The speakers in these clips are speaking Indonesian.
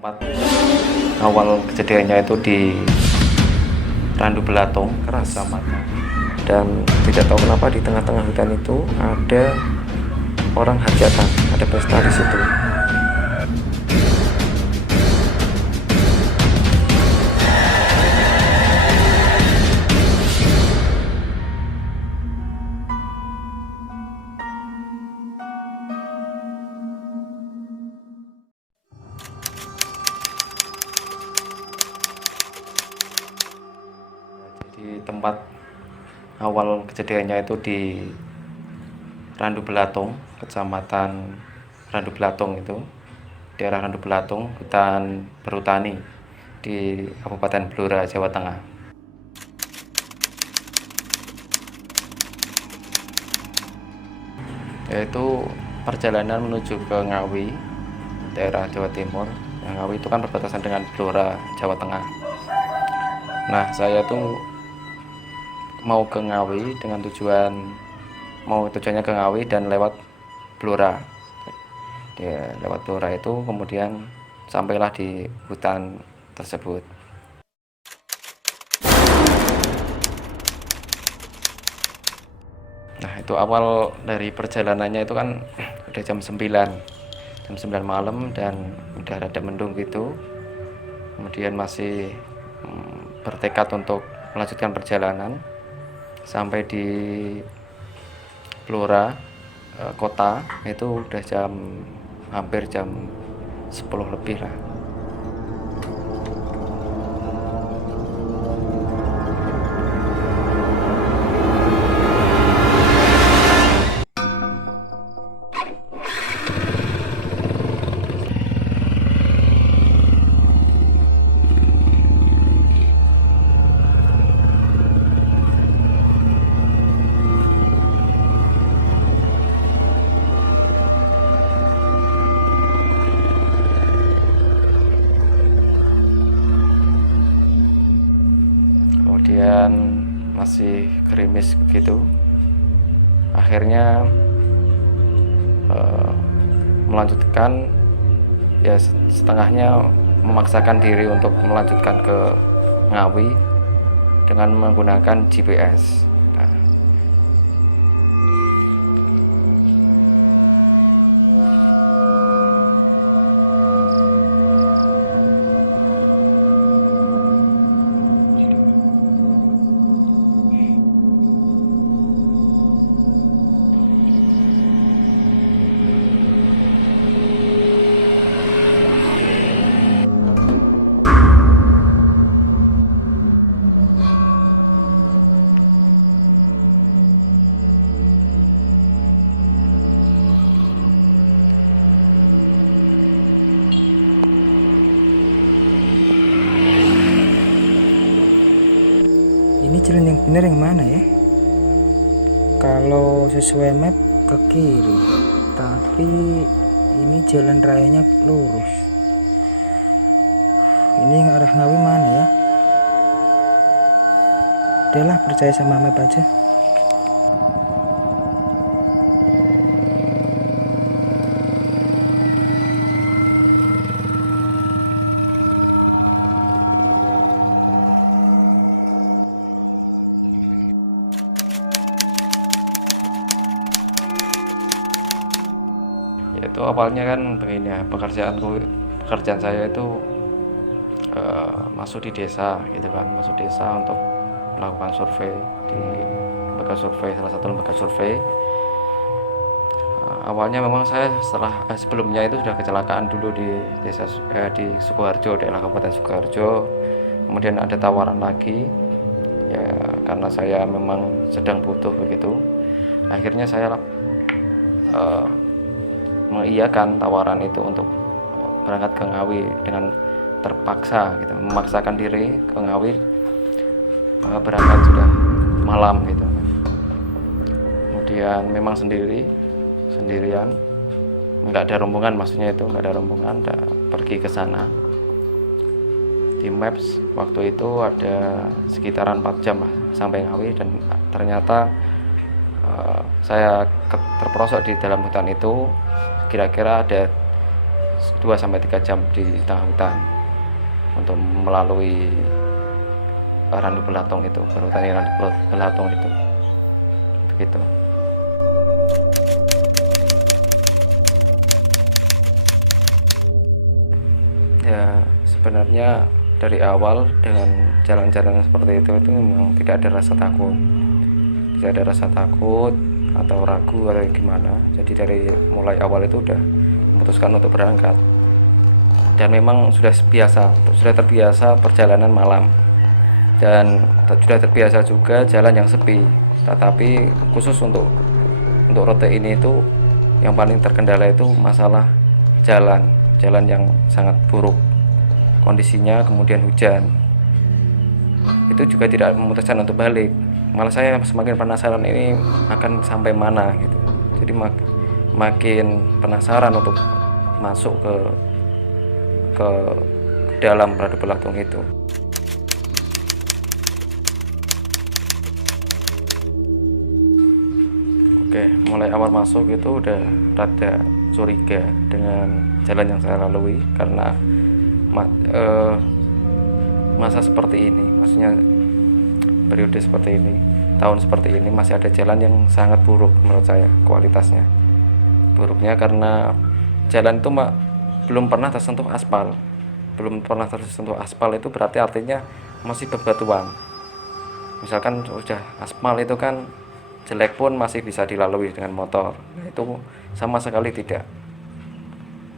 Tempat awal kejadiannya itu di Randu Belatung, Kecamatan. Dan tidak tahu kenapa di tengah-tengah hutan itu ada orang hajatan, ada pesta di situ. Di tempat awal kejadiannya itu di Randu Belatung, Kecamatan Randu Belatung itu, daerah Randu Belatung, hutan berhutani di Kabupaten Blora, Jawa Tengah. Yaitu perjalanan menuju ke Ngawi, daerah Jawa Timur. Yang Ngawi itu kan berbatasan dengan Blora, Jawa Tengah. Nah, saya tuh mau ke Ngawi dengan tujuannya ke Ngawi dan lewat Blora. Lewat Blora itu kemudian sampailah di hutan tersebut. Nah, itu awal dari perjalanannya itu kan udah jam 9 malam dan udah rada mendung gitu. Kemudian masih bertekad untuk melanjutkan perjalanan sampai di Blora kota itu udah hampir jam 10 lebih lah. Kemudian masih gerimis begitu. Akhirnya melanjutkan, ya setengahnya memaksakan diri untuk melanjutkan ke Ngawi dengan menggunakan GPS. Nah, Ini jalan yang benar yang mana ya? Kalau sesuai map ke kiri, tapi ini jalan rayanya lurus. Ini yang arah Ngawi mana ya? Udahlah, percaya sama map aja. yaitu awalnya kan begini ya, pekerjaan saya itu masuk di desa gitu kan, masuk desa untuk melakukan survei di salah satu lembaga survei. Awalnya memang saya sebelumnya itu sudah kecelakaan dulu di di Sukoharjo, daerah Kabupaten Sukoharjo. Kemudian ada tawaran lagi, ya karena saya memang sedang butuh begitu. Akhirnya saya mengiyakan tawaran itu untuk berangkat ke Ngawi dengan terpaksa gitu, memaksakan diri ke Ngawi, berangkat sudah malam gitu. Kemudian memang sendirian, nggak ada rombongan, maksudnya itu nggak ada rombongan, pergi ke sana. Di Maps waktu itu ada sekitaran 4 jam lah sampai Ngawi, dan ternyata saya terperosok di dalam hutan itu kira-kira ada 2 sampai 3 jam di tengah hutan untuk melalui Randu Belatung itu, perhutani Randu Belatung itu, begitu. Ya sebenarnya dari awal dengan jalan-jalan seperti itu memang tidak ada rasa takut, atau ragu atau gimana. Jadi dari mulai awal itu udah memutuskan untuk berangkat, dan memang sudah terbiasa perjalanan malam, dan sudah terbiasa juga jalan yang sepi. Tetapi khusus untuk rute ini itu yang paling terkendala itu masalah jalan yang sangat buruk kondisinya, kemudian hujan. Itu juga tidak memutuskan untuk balik, malah saya semakin penasaran ini akan sampai mana gitu. Jadi makin penasaran untuk masuk ke dalam Randu Belatung itu. Oke, mulai awal masuk itu udah rada curiga dengan jalan yang saya lalui, karena masa seperti ini, maksudnya periode seperti ini, tahun seperti ini, masih ada jalan yang sangat buruk menurut saya kualitasnya. Buruknya karena jalan itu belum pernah tersentuh aspal. Itu berarti artinya masih bebatuan. Misalkan sudah aspal itu kan jelek pun masih bisa dilalui dengan motor, itu sama sekali tidak.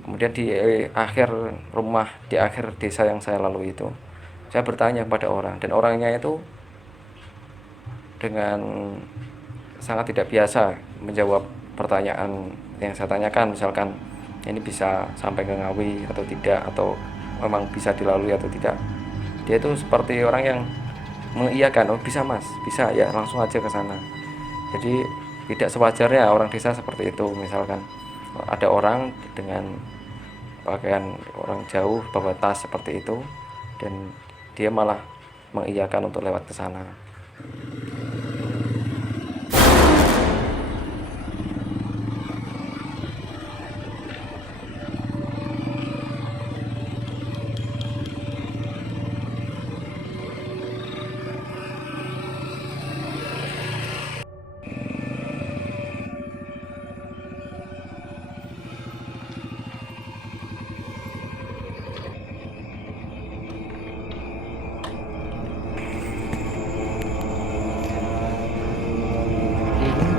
Kemudian di akhir desa yang saya lalui itu, saya bertanya kepada orang, dan orangnya itu dengan sangat tidak biasa menjawab pertanyaan yang saya tanyakan. Misalkan ini bisa sampai ke Ngawi atau tidak, atau memang bisa dilalui atau tidak. Dia itu seperti orang yang mengiyakan, oh bisa mas, bisa ya, langsung aja ke sana. Jadi tidak sewajarnya orang desa seperti itu. Misalkan ada orang dengan pakaian orang jauh bawa tas seperti itu, dan dia malah mengiyakan untuk lewat ke sana.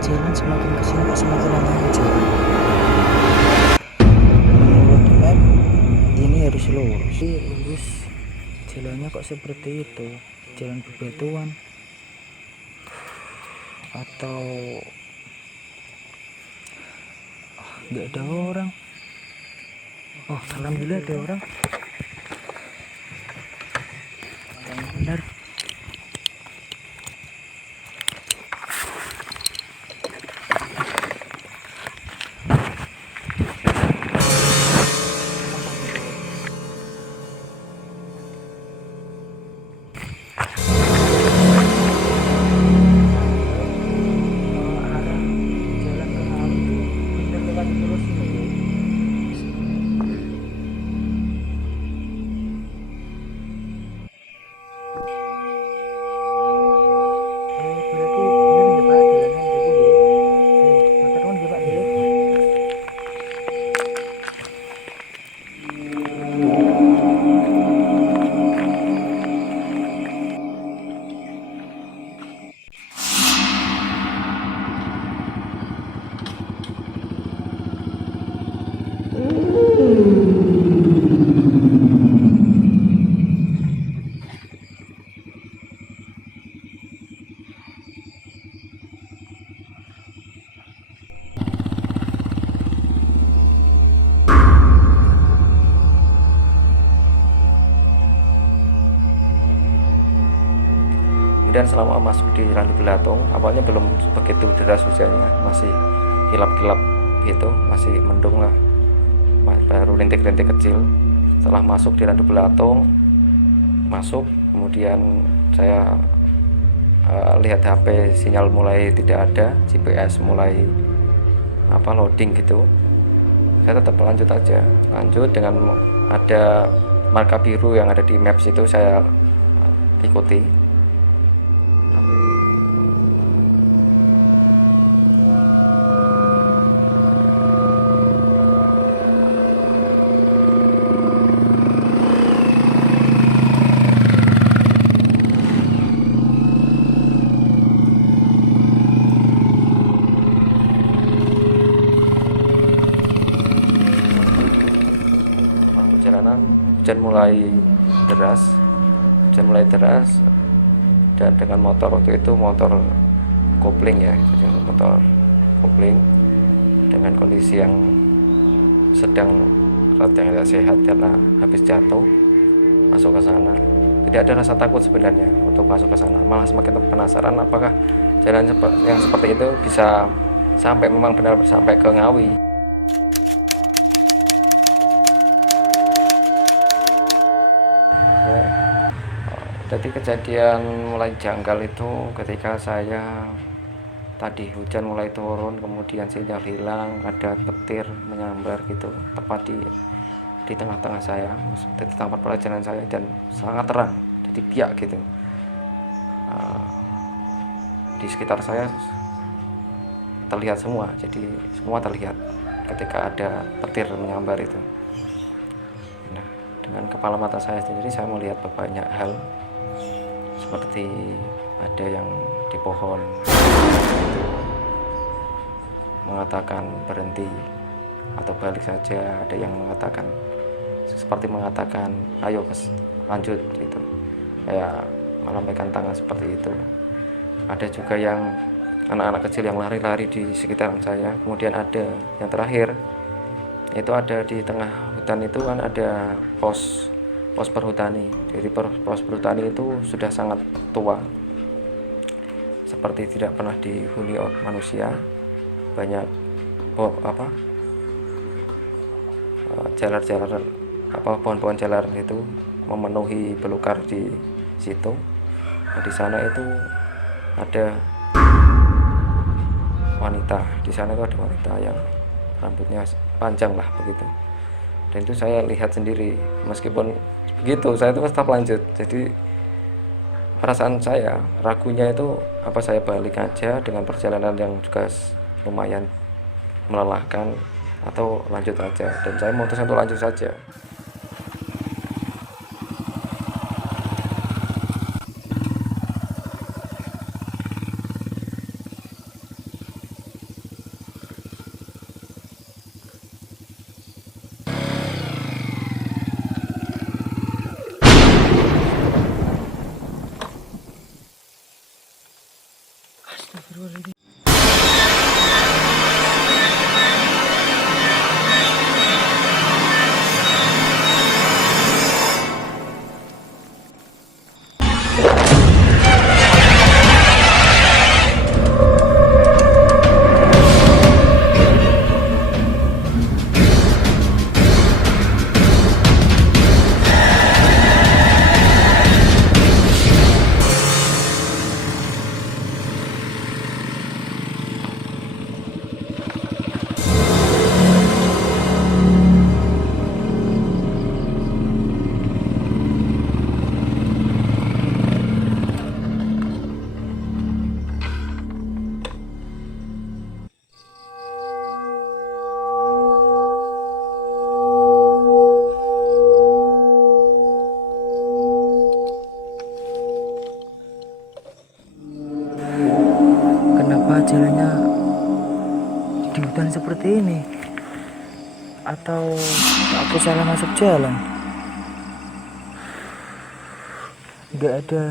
Jalan semakin kesini kok semakin lama aja. Menurut map ini harus lurus. Jalannya kok seperti itu, jalan bebatuan atau nggak ada orang. Oh alhamdulillah ada orang. Benar. Kemudian selama masuk di Randu Belatung, awalnya belum begitu deras hujannya, masih kilap-kilap gitu, masih mendung lah, baru rintik-rintik kecil. Setelah masuk di Randu Belatung, kemudian saya lihat HP, sinyal mulai tidak ada, GPS mulai loading gitu. saya tetap lanjut aja, lanjut dengan ada marka biru yang ada di maps itu saya ikuti. Perjalanan hujan mulai deras dan dengan motor waktu itu motor kopling ya, jadi motor kopling dengan kondisi yang sedang tidak sehat karena habis jatuh masuk ke sana. Tidak ada rasa takut sebenarnya untuk masuk ke sana, malah semakin penasaran apakah jalan yang seperti itu bisa sampai memang benar sampai ke Ngawi. Jadi kejadian mulai janggal itu ketika saya tadi hujan mulai turun, kemudian sinyal hilang, ada petir menyambar gitu tepat di tengah-tengah saya, di tempat perjalanan saya, dan sangat terang, jadi biak gitu. Di sekitar saya terlihat semua, jadi semua terlihat ketika ada petir menyambar itu. Nah, dengan kepala mata saya sendiri saya melihat banyak hal, seperti ada yang di pohon mengatakan berhenti atau balik saja, ada yang mengatakan seperti mengatakan ayo lanjut gitu, kayak melambaikan tangan seperti itu. Ada juga yang anak-anak kecil yang lari-lari di sekitaran saya. Kemudian ada yang terakhir, itu ada di tengah hutan itu kan ada pos perhutani. Jadi pos perhutani itu sudah sangat tua, seperti tidak pernah dihuni oleh manusia. Banyak jalar-jalar pohon-pohon jalar itu memenuhi belukar di situ. Nah, di sana itu ada wanita, di sana itu ada wanita yang rambutnya panjang lah begitu. Dan itu saya lihat sendiri, meskipun begitu saya itu tetap lanjut. Jadi perasaan saya ragunya itu apa saya balik aja dengan perjalanan yang juga lumayan melelahkan atau lanjut aja, dan saya memutuskan untuk lanjut saja. Kenapa jalannya di hutan seperti ini? Atau aku salah masuk jalan? Nggak ada.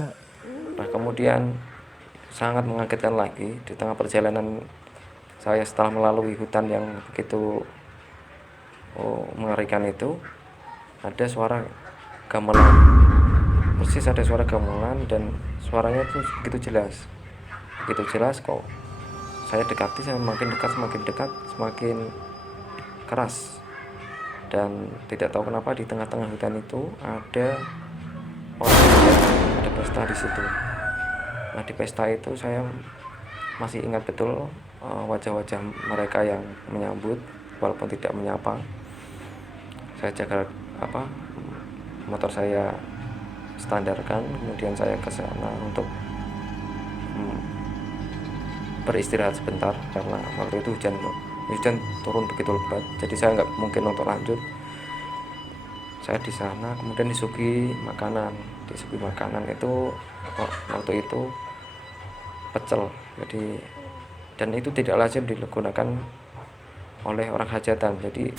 Nah, kemudian sangat mengagetkan lagi, di tengah perjalanan saya setelah melalui hutan yang begitu mengerikan itu, ada suara gamelan. Persis ada suara gamelan, dan suaranya itu begitu jelas kok. Saya dekati, saya semakin dekat semakin keras, dan tidak tahu kenapa di tengah-tengah hutan itu ada orang, ada pesta di situ. Nah, di pesta itu saya masih ingat betul wajah-wajah mereka yang menyambut, walaupun tidak menyapa. Saya jaga motor saya standarkan, kemudian saya ke sana untuk beristirahat sebentar karena waktu itu hujan turun begitu lebat, jadi saya nggak mungkin untuk lanjut. Saya di sana kemudian disuguhi makanan itu waktu itu pecel. Jadi dan itu tidak lazim digunakan oleh orang hajatan, jadi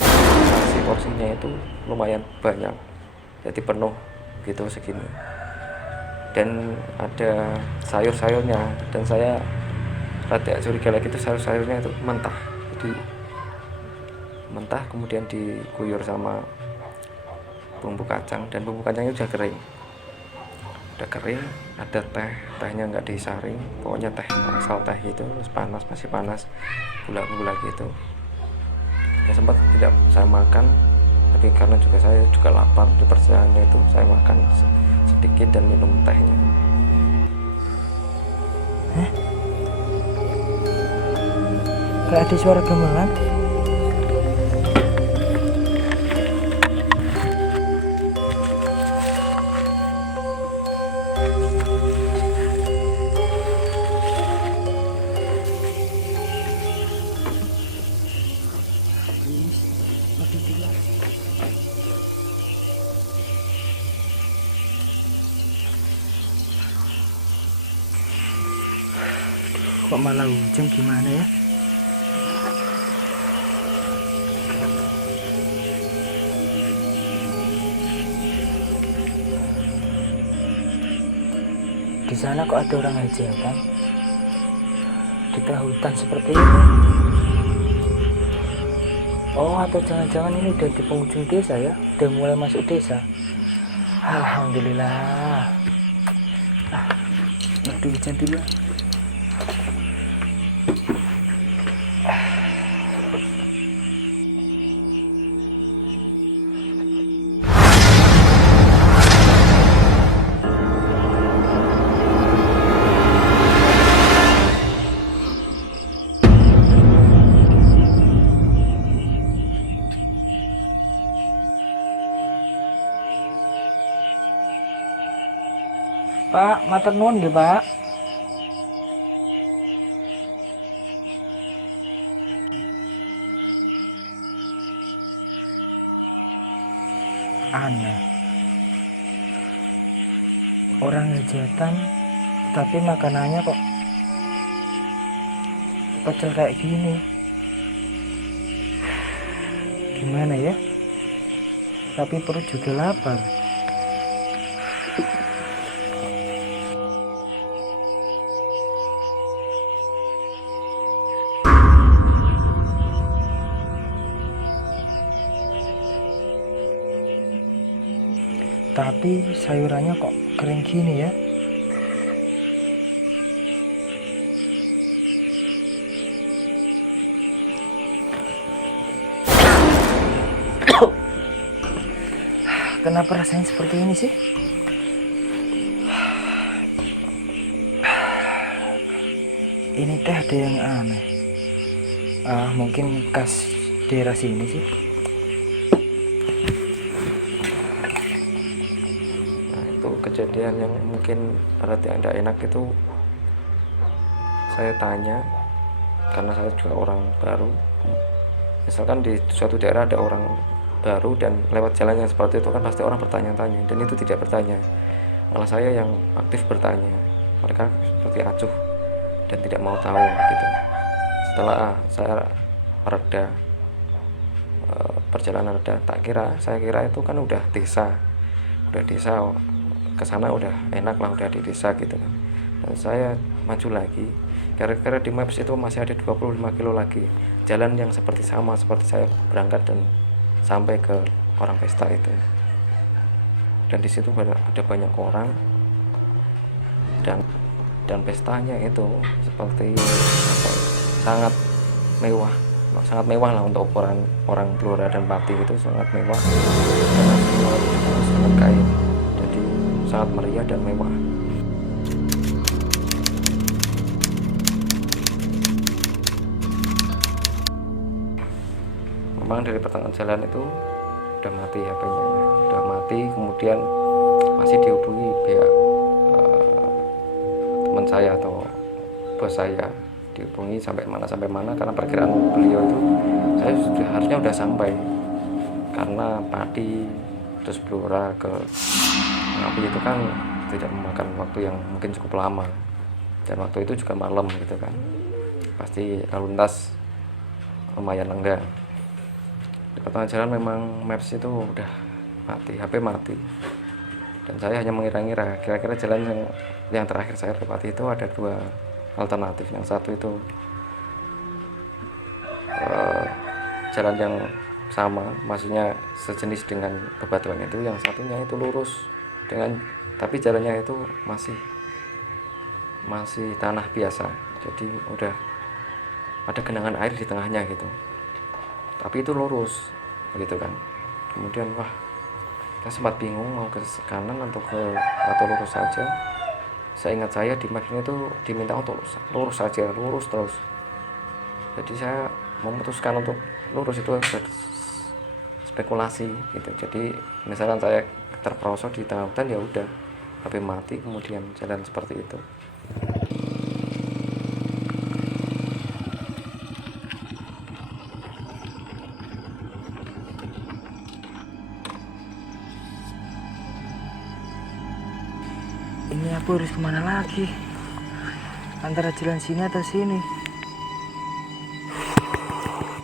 porsinya itu lumayan banyak, jadi penuh gitu segini, dan ada sayur-sayurnya, dan saya rada curiga lagi itu sayur-sayurnya itu mentah, jadi mentah kemudian diguyur sama bumbu kacang, dan bumbu kacangnya udah kering, ada tehnya nggak disaring, pokoknya teh asal teh gitu, masih panas, gula gitu. Ya sempat tidak saya makan, tapi karena saya juga lapar di perjalanan itu, saya makan sedikit dan minum tehnya. Kayak ada suara gamelan. Kok malah hujan, gimana ya? Di sana kok ada orang hajatan di tengah hutan seperti ini? Oh, atau jangan-jangan ini udah di penghujung desa ya? Udah mulai masuk desa. Alhamdulillah. Aduh, hujan dulu. Pak, matur nuwun nggih, Pak. Aneh. Orang hajatan tapi makanannya kok pecel kayak gini. Gimana ya? Tapi perut juga lapar. Tapi sayurannya kok kering gini ya? Kenapa rasanya seperti ini sih? Ini teh ada yang aneh. Mungkin khas daerah sini sih. Kejadian yang mungkin rada tidak enak itu saya tanya, karena saya juga orang baru. Misalkan di suatu daerah ada orang baru dan lewat jalan yang seperti itu kan pasti orang bertanya-tanya, dan itu tidak bertanya, malah saya yang aktif bertanya. Mereka seperti acuh dan tidak mau tahu gitu. Setelah saya reda, perjalanan reda, saya kira itu kan udah desa ke sana udah enak lah, udah di desa gitu kan. Dan saya maju lagi, kira-kira di maps itu masih ada 25 kilo lagi jalan yang seperti saya berangkat dan sampai ke orang pesta itu. Dan di situ ada banyak orang, dan pestanya itu seperti sangat mewah lah untuk ukuran orang Blora dan Pati, itu sangat mewah, sangat kaya, jadi sangat meriah dan mewah. memang dari pertengahan jalan itu udah mati HP-nya ya. Udah mati, kemudian masih dihubungi pihak teman saya atau bos saya, dihubungi sampai mana karena perkiraan beliau itu saya harusnya udah sampai, karena Pati terus Blora ke Ngawi itu kan tidak memakan waktu yang mungkin cukup lama, dan waktu itu juga malam gitu kan, pasti lalu lintas lumayan lenggang. Di pertengahan jalan memang maps itu udah mati, HP mati, dan saya hanya mengira-ngira kira-kira jalan yang terakhir saya lewati itu ada dua alternatif. Yang satu itu jalan yang sama, maksudnya sejenis dengan bebatuan itu, yang satunya itu lurus dengan, tapi jalannya itu masih tanah biasa, jadi udah ada genangan air di tengahnya gitu, tapi itu lurus gitu kan. Kemudian wah, saya sempat bingung mau ke kanan atau lurus saja. Saya ingat saya di mapnya itu diminta untuk lurus saja, lurus terus. Jadi saya memutuskan untuk lurus, itu spekulasi gitu. Jadi misalkan saya terperosok di tengah hutan, ya udah HP mati, kemudian jalan seperti itu. Ini aku harus kemana lagi? Antara jalan sini atau sini?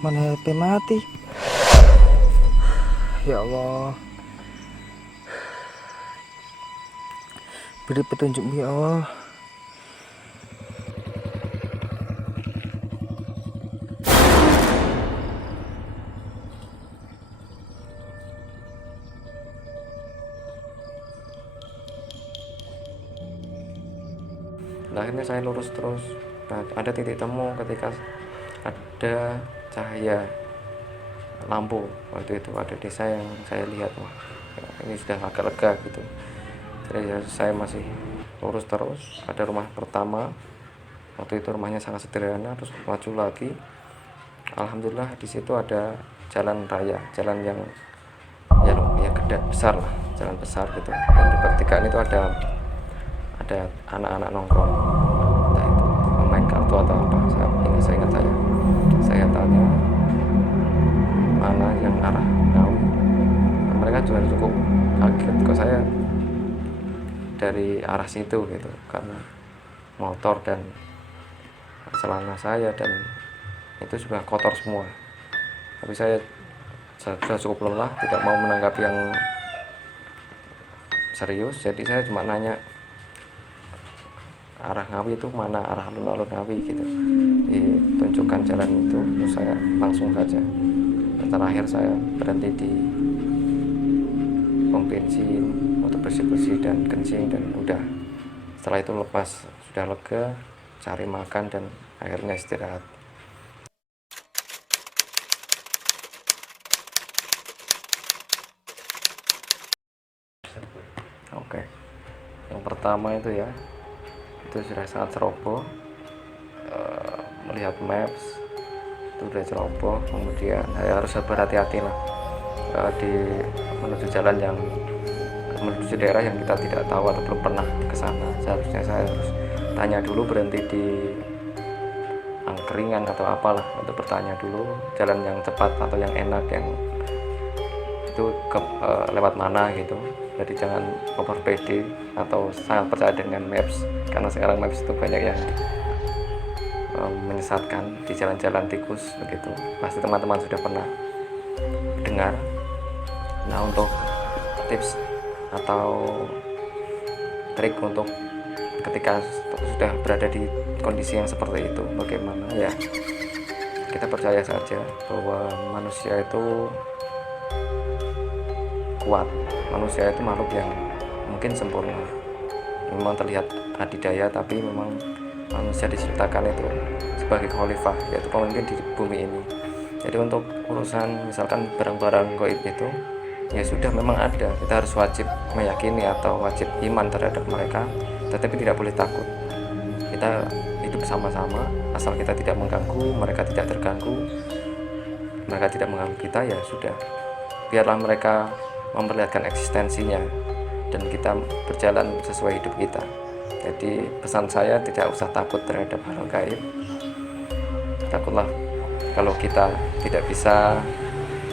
Mana HP mati? Ya Allah, beri petunjuk ya Allah. Nah, akhirnya saya lurus terus. Nah, ada titik temu ketika ada cahaya lampu. Waktu itu ada desa yang saya lihat, wah ya, ini sudah agak lega gitu. Jadi saya masih lurus terus. Ada rumah pertama, waktu itu rumahnya sangat sederhana, terus maju lagi. Alhamdulillah di situ ada jalan raya, jalan yang ya gede, besar lah, jalan besar gitu. Dan di pertigaan itu ada anak-anak nongkrong, entah itu pemain kartu atau apa. Saya ingat saya tanya mana yang arah Ngawi. Mereka juga cukup kaget kok saya dari arah situ gitu, karena motor dan celana saya dan itu sudah kotor semua. Tapi saya sudah cukup lelah, tidak mau menanggapi yang serius, jadi saya cuma nanya arah Ngawi itu mana, arah alun-alun Ngawi gitu. Ditunjukkan jalan itu, terus saya langsung saja. Dan terakhir saya berhenti di pom bensin untuk bersih-bersih dan kencing, dan udah setelah itu lepas, sudah lega, cari makan dan akhirnya istirahat. Oke, yang pertama itu ya, itu sudah sangat ceroboh. Melihat maps itu udah ceroboh, kemudian saya harus berhati-hati lah menuju jalan yang menuju daerah yang kita tidak tahu atau belum pernah ke sana. Seharusnya saya harus tanya dulu, berhenti di angkringan atau apalah untuk bertanya dulu jalan yang cepat atau yang enak, yang itu lewat mana gitu. Jadi jangan over PD atau sangat percaya dengan maps, karena sekarang maps itu banyak yang menyesatkan di jalan-jalan tikus begitu. Pasti teman-teman sudah pernah dengar. Nah, untuk tips atau trik untuk ketika sudah berada di kondisi yang seperti itu, bagaimana ya, kita percaya saja bahwa manusia itu kuat. Manusia itu makhluk yang mungkin sempurna, memang terlihat adidaya, tapi memang manusia diciptakan itu sebagai khalifah, yaitu pemimpin di bumi ini. Jadi untuk urusan misalkan barang-barang gaib itu, ya sudah memang ada, kita harus wajib meyakini atau wajib iman terhadap mereka, tetapi tidak boleh takut. Kita hidup sama-sama, asal kita tidak mengganggu, mereka tidak terganggu, mereka tidak mengganggu kita, ya sudah, biarlah mereka memperlihatkan eksistensinya dan kita berjalan sesuai hidup kita. Jadi pesan saya, tidak usah takut terhadap hal gaib. Takutlah kalau kita tidak bisa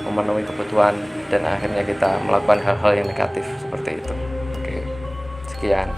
memenuhi kebutuhan dan akhirnya kita melakukan hal-hal yang negatif seperti itu. Oke, sekian.